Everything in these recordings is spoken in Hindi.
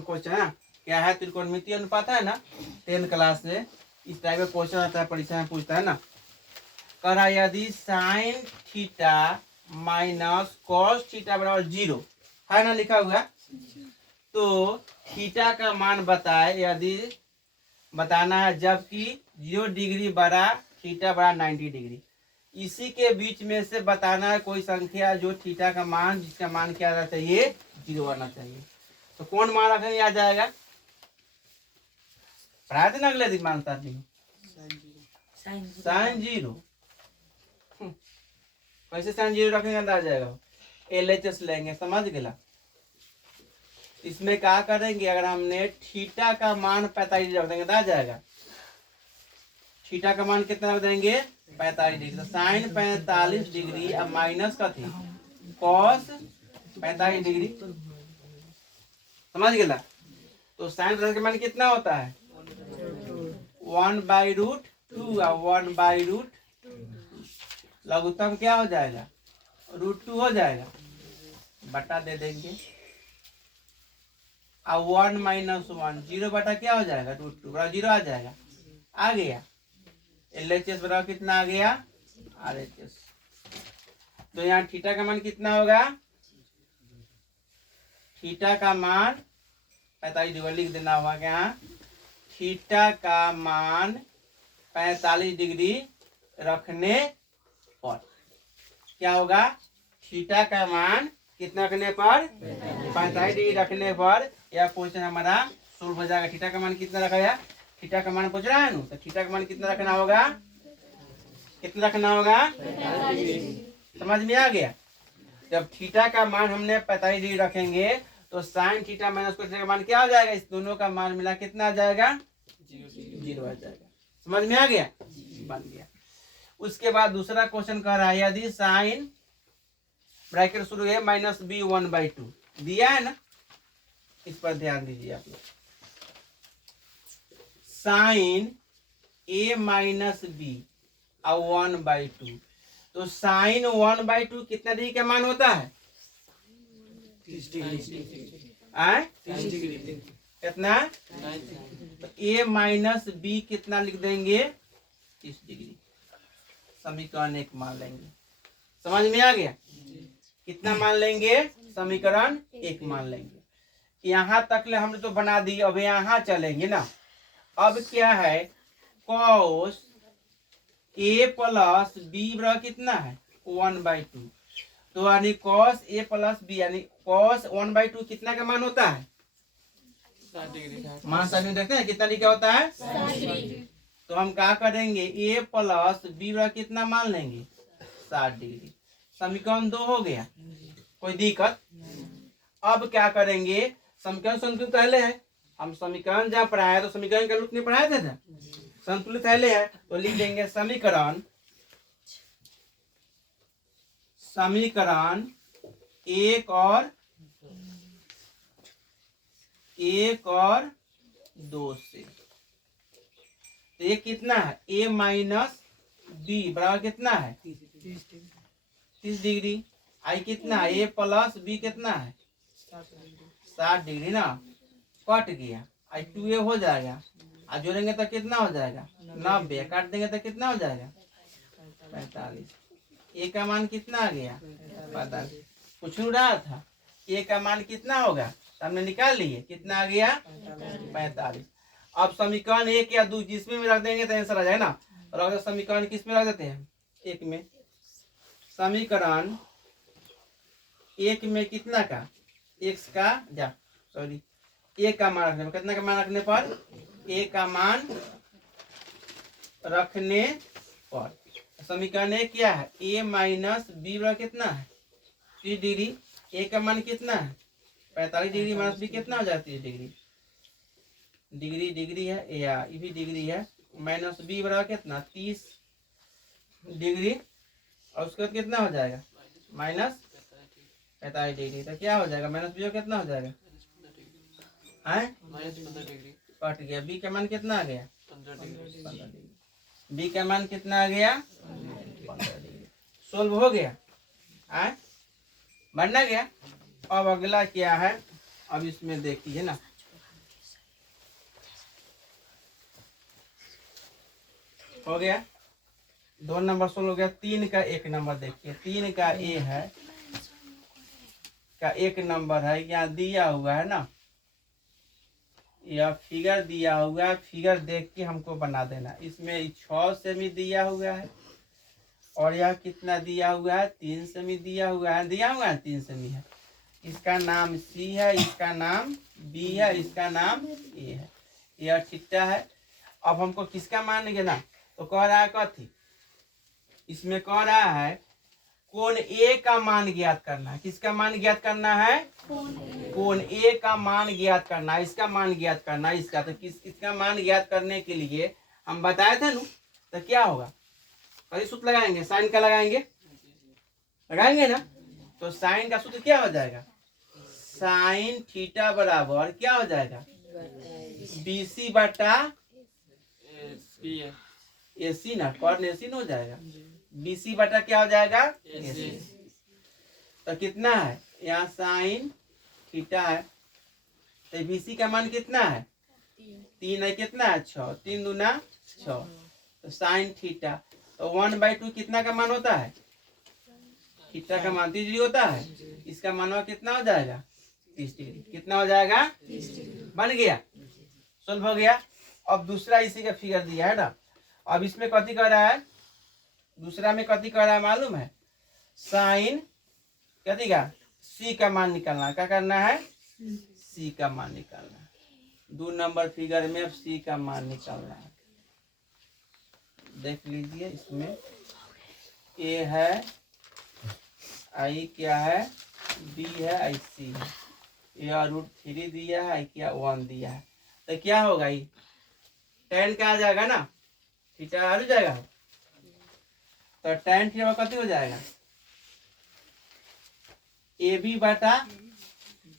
क्वेश्चन है ना, क्या है त्रिकोणमितीय अनुपात है ना, 10th क्लास से इस टाइप का क्वेश्चन आता है, परीक्षा में पूछता है ना। करा यदि sine theta minus cos theta बराबर 0 है ना, लिखा हुआ, तो थीटा का मान बताए, यदि बताना है जबकि 0 डिग्री बड़ा थीटा बड़ा 90 डिग्री, इसी के बीच में से बताना है कोई संख्या जो थीटा का मान, जिसका मान क्या आना चाहिए, 0 आना चाहिए। तो कौन मान रखेंगे आ जाएगा, पढ़ाए थे ना अगले दिन, मानता नहीं साइन 0, कैसे साइन 0 रखेंगे आ जाएगा, LHS लेंगे, समझ गया। इसमें क्या करेंगे, अगर हमने थीटा का मान 45 रख देंगे तो आ जाएगा, थीटा का मान कितना रख देंगे 45 डिग्री, तो साइन 45 डिग्री अब माइनस का थी कॉस 45 डिग्री, समझ गया। तो साइन का मान कितना होता है 1/√2 और 1/√2, लघुत्तम क्या हो जाएगा √2 हो जाएगा, बटा दे देंगे, और 1 - 1 0 बटा क्या हो जाएगा √2 बराबर 0 आ जाएगा, आ गया। LHS बराबर कितना आ गया RHS। तो यहाँ थीटा का मान कितना होगा, थीटा का मान 45 डिग्री लिख देना होगा, क्या थीटा का मान 45 डिग्री रखने पर क्या होगा, थीटा का मान कितना रखने पर 45 डिग्री रखने पर यह क्वेश्चन हमारा सोल्व हो जाएगा। थीटा का मान कितना रखा है, थीटा का मान पूछ रहा है ना, तो थीटा का मान कितना रखना होगा, कितना रखना होगा, समझ में आ गया। जब थीटा का मान हमने 45 डिग्री रखेंगे तो sine theta minus cos theta का मान क्या हो जाएगा, इस दोनों का मान मिला कितना आ जाएगा 0 आ जाएगा, समझ में आ गया, बन गया। उसके बाद दूसरा क्वेश्चन कह रहा है, यदि साइन ब्रैकेट शुरू है -b 1/2 दिया है ना, इस पर ध्यान दीजिए आप लोग, साइन a - b और 1/2, तो साइन 1/2 कितना डिग्री का मान होता है 30 डिग्री, कितना, तो a - b कितना लिख देंगे 30 डिग्री, समीकरण 1 मान लेंगे, समझ में आ गया। कितना मान लेंगे, समीकरण 1 मान लेंगे। यहाँ तक ले हमने तो बना दी, अब यहाँ चलेंगे ना। अब क्या है, cos a + b बराबर कितना है 1/2, तो यानी cos a + b यानी cos 1/2 कितना का मान होता है 60 डिग्री, मान सामने देखते हैं कितना लिखा होता है, तो हम क्या करेंगे a + b बराबर कितना मान लेंगे 60 डिग्री, समीकरण 2 हो गया, कोई दिक्कत। अब क्या करेंगे, समीकरण संतुलित पहले है, हम समीकरण जब पढ़ाए तो समीकरण का रूप नहीं पढ़ाए थे ना, संतुलित पहले है, तो लिख देंगे समीकरण 1 और 2 से, तो ये कितना है a - b बराबर कितना है 30 डिग्री, आई कितना है a + b कितना है 60 डिग्री ना, कट गया, आई 2a हो जाएगा, और जोड़ेंगे तो कितना हो जाएगा 90, काट देंगे तो कितना हो जाएगा 45, a का मान कितना आ गया 45, पूछ रहा था a का मान कितना होगा, तो हमने निकाल लिए, कितना आ गया 45। अब समीकरण 1 या 2 जिसमें भी रख देंगे तो आंसर आ जाएगा ना, और समीकरण किस में रख देते हैं 1 में, समीकरण 1 में कितना का x का a का मान रखने पर, कितना का मान रखने पर a का मान रखने पर, समीकरण 1 क्या है a - b बराबर कितना है 30 डिग्री, a का मान कितना है 45 डिग्री - b कितना हो जाता है 30 डिग्री, डिग्री डिग्री है या ये भी डिग्री है, -b बराबर कितना 30 डिग्री, और उसके बाद कितना हो जाएगा -45 डिग्री, तो क्या हो जाएगा -b कितना हो जाएगा -15 डिग्री, कट गया, b का मान कितना आ गया 15 डिग्री, b का मान कितना आ गया 15 डिग्री, सोल्व हो गया, बनना गया। अब अगला क्या है, अब इसमें देखिए ना, हो गया, 2 नंबर सोल्व हो गया। 3 का 1 नंबर देखिए, 3 का ए है का 1 नंबर है, यहाँ दिया हुआ है ना, यह फिगर दिया हुआ है, फिगर देख के हमको बना देना। इसमें 6 सेमी दिया हुआ है और यह कितना दिया हुआ है, 3 सेमी दिया हुआ है, 3 सेमी है। इसका नाम सी है, इसका नाम बी है, इसका नाम ए है। यह थीटा है। अब हमको किसका मान लेना, तो कह रहा है कथी, इसमें कह रहा है कोण ए का मान ज्ञात करना है। किसका मान ज्ञात करना है, कोण ए का मान ज्ञात करना है, इसका मान ज्ञात करना है, इसका। तो इसका मान ज्ञात करने के लिए हम बताए थे ना, तो क्या होगा, कई सूत्र लगाएंगे, साइन का लगाएंगे, लगाएंगे ना। तो साइन का सूत्र क्या हो जाएगा, साइन थीटा बराबर क्या हो जाएगा, बीसी बटा एसी ना, कॉर्न एसी हो जाएगा। बीसी बटा क्या हो जाएगा, एसी। तो कितना है, यहाँ साइन थीटा है, तो बीसी का मान कितना है, 3 है, कितना है 6, 3 दूना 6, तो साइन थीटा। तो 1/2 कितना का मान होता है, थीटा का मान 30 डिग्री होता है। इसका मान कितना हो जाएगा, 30 डिग्री। कितना हो जाएगा, 30 डिग्री। बन गया, सोल्व हो गया। अब दूसरा इसी का फिगर दिया है ना, अब इसमें कथी कर रहा है, दूसरा में कथी कर रहा है मालूम है, साइन कथी का, सी का मान निकालना है। क्या करना है, सी का मान निकालना है। 2 नंबर फिगर में अब सी का मान निकालना है। देख लीजिए, इसमें ए है, आई क्या है, बी है, आई सी है, यह √3 दिया है, क्या 1 दिया है। तो क्या होगा, ये tan का आ जाएगा ना, थीटा आ जाएगा। तो tan थीटा कथी हो जाएगा, ए बी बटा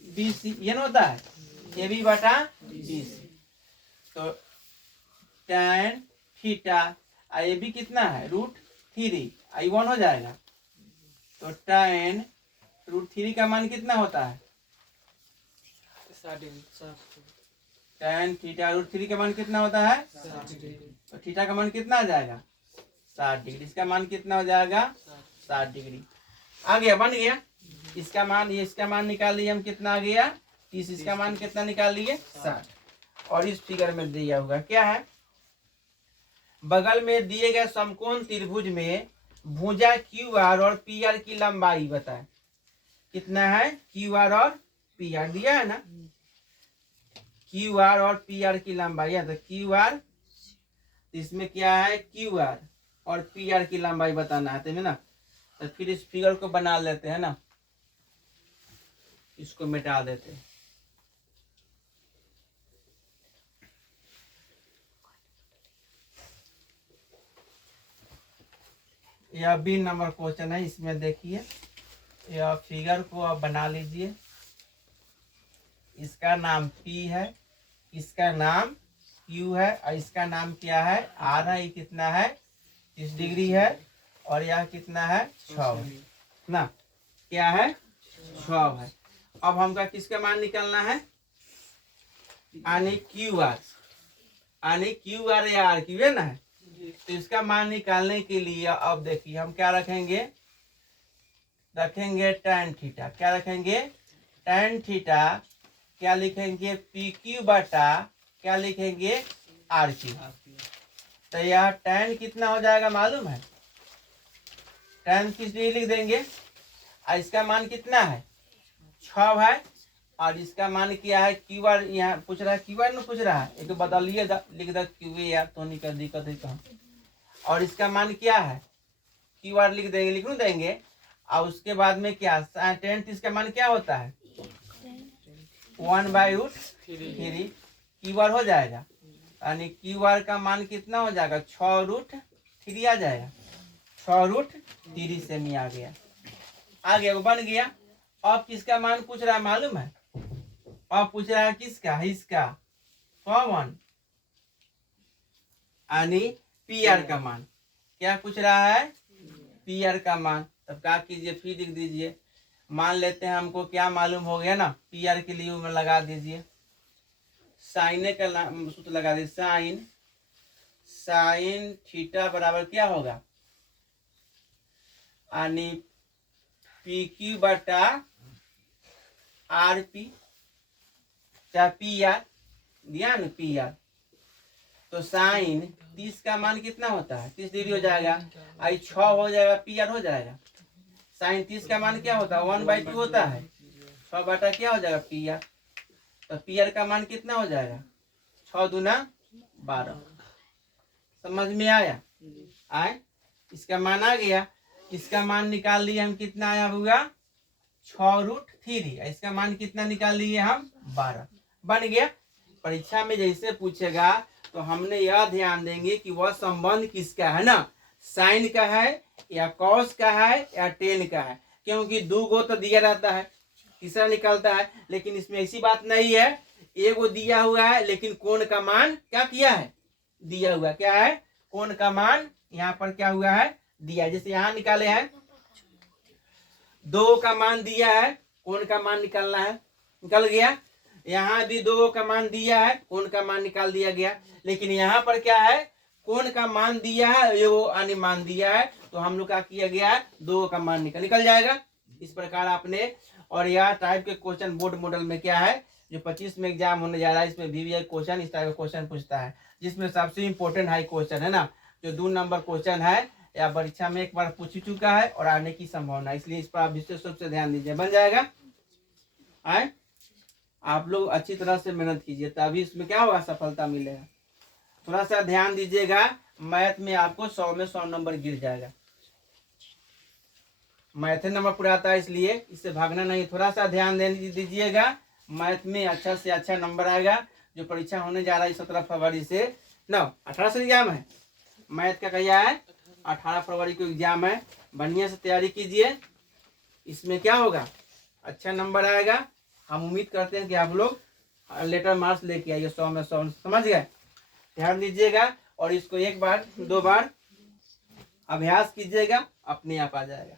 बी सी, ये ना होता है, ए बी बटा बी सी। तो tan थीटा ए बी कितना है, √3, आई 1 हो जाएगा। तो tan √3 का मान कितना होता है, tan थीटा √3 का मान कितना होता है, तो थीटा का मान कितना आ जाएगा, 60 डिग्री। इसका मान कितना हो जाएगा, 60 डिग्री। आ गया, बन गया। इसका मान, ये इसका मान निकाल लिए हम, कितना आ गया 30, इसका मान कितना निकाल लिए 60। और इस फिगर में दिया हुआ क्या है, बगल में दिए गए समकोण त्रिभुज में भुजा क्यू आर और पी आर की लंबाई बताए। कितना है, क्यू आर और पी आर दिया है ना, क्यू आर और पी आर की लंबाई है। तो क्यू आर, इसमें क्या है, क्यू आर और पी आर की लंबाई बताना है ना। तो फिर इस फिगर को बना लेते हैं ना, इसको मिटा देते हैं। यह 20 नंबर क्वेश्चन है। इसमें देखिए, यह फिगर को आप बना लीजिए। इसका नाम P है, इसका नाम Q है, और इसका नाम क्या है, R है। ये कितना है, 30 डिग्री है, और यह कितना है, 6 है ना, क्या है, 6 है। अब हमका किसका मान निकालना है, यानी QR, यानी QR या RQ है ना। तो इसका मान निकालने के लिए अब देखिए हम क्या रखेंगे, tan थीटा। क्या रखेंगे, tan थीटा क्या लिखेंगे, PQ बटा क्या लिखेंगे, RQ। तो यह tan कितना हो जाएगा मालूम है, tan 30 डिग्री लिख देंगे, और इसका मान कितना है, 6 है, और इसका मान क्या है, क्यू आर। यहाँ पूछ रहा है, क्यू आर में पूछ रहा है, एक बदलिए, लिख दो क्यू ए यार, तो नहीं कर दिक्कत है कहाँ। और इसका मान क्या है, क्यू आर लिख देंगे, लिख देंगे। और उसके बाद में क्या, tan 30 का मान क्या होता है, 1/√3 क्यू आर हो जाएगा, यानी क्यू आर का मान कितना हो जाएगा, 6√3 आ जाएगा, 6√3 सेमी आ गया, वो बन गया। अब किसका मान पूछ रहा है मालूम है, अब पूछ रहा है किसका, इसका कौन, यानी पी आर का मान। क्या पूछ रहा है, पी आर का मान। तब क्या कीजिए, फिर लिख दीजिए, मान लेते हैं हमको क्या मालूम हो गया ना, पी आर के लिए लगा दीजिए, साइन का सूत्र लगा दीजिए, साइन थीटा बराबर क्या होगा, यानी पी क्यू बटा आर पी, चाहे पी आर दिया ना, पी आर। तो साइन 30 का मान कितना होता है, 30 डिग्री हो जाएगा, आई 6 हो जाएगा, पी आर हो जाएगा। साइन 30 का मान क्या होता है, 1/2 होता है, 6 बटा क्या हो जाएगा, पी आर। तो पी आर का मान कितना हो जाएगा, 6 दूना 12। समझ में आया, आए इसका मान आ गया। इसका मान निकाल लिए हम, कितना आया होगा 6√3। इसका मान कितना निकाल लिए हम, 12 बन गया। परीक्षा में जैसे पूछेगा तो हमने यह ध्यान देंगे कि वह संबंध किसका है ना, साइन का है या कॉस का है या टेन का है, क्योंकि 2 गो तो दिया रहता है, तीसरा निकलता है। लेकिन इसमें ऐसी बात नहीं है, एगो दिया हुआ है लेकिन कोण का मान क्या किया है, दिया हुआ क्या है, कोण का मान यहाँ पर क्या हुआ है, दिया। जैसे यहाँ निकाले हैं, 2 का मान दिया है, कोण का मान निकालना है, निकल गया। यहाँ भी 2 का मान दिया है, कोण का मान निकाल दिया गया। लेकिन यहाँ पर क्या है, कोण का मान दिया है, ये वो अन्य मान दिया है, तो हम लोग का किया गया है 2 का मान निकल जाएगा। इस प्रकार आपने, और यह टाइप के क्वेश्चन बोर्ड मॉडल में क्या है, जो 25 में एग्जाम होने जा रहा है, इसमें VVI क्वेश्चन इस टाइप का क्वेश्चन पूछता है, जिसमें सबसे इंपॉर्टेंट हाई क्वेश्चन है ना, जो 2 नंबर क्वेश्चन है, या परीक्षा में एक बार पूछ चुका है और आने की संभावना, इसलिए इस पर आप विशेष रूप से ध्यान दीजिए, बन जाएगा। आए आप लोग अच्छी तरह से मेहनत कीजिए, तभी इसमें क्या होगा, सफलता मिलेगा। थोड़ा सा ध्यान दीजिएगा, मैथ में आपको 100 में 100 नंबर गिर जाएगा। मैथ नंबर पूरा आता है, इसलिए इससे भागना नहीं, थोड़ा सा ध्यान दीजिएगा, मैथ में अच्छा से अच्छा नंबर आएगा। जो परीक्षा होने जा रहा है 17 फरवरी से, 18 से एग्जाम है, मैथ का कहिया है, 18 फरवरी को एग्जाम है। बढ़िया से तैयारी कीजिए, इसमें क्या होगा, अच्छा नंबर आएगा। हम उम्मीद करते हैं कि आप लोग लेटर मार्क्स लेके आइए 100 में 100, समझ गए। ध्यान दीजिएगा और इसको 1 बार 2 बार अभ्यास कीजिएगा, अपने आप आ जाएगा।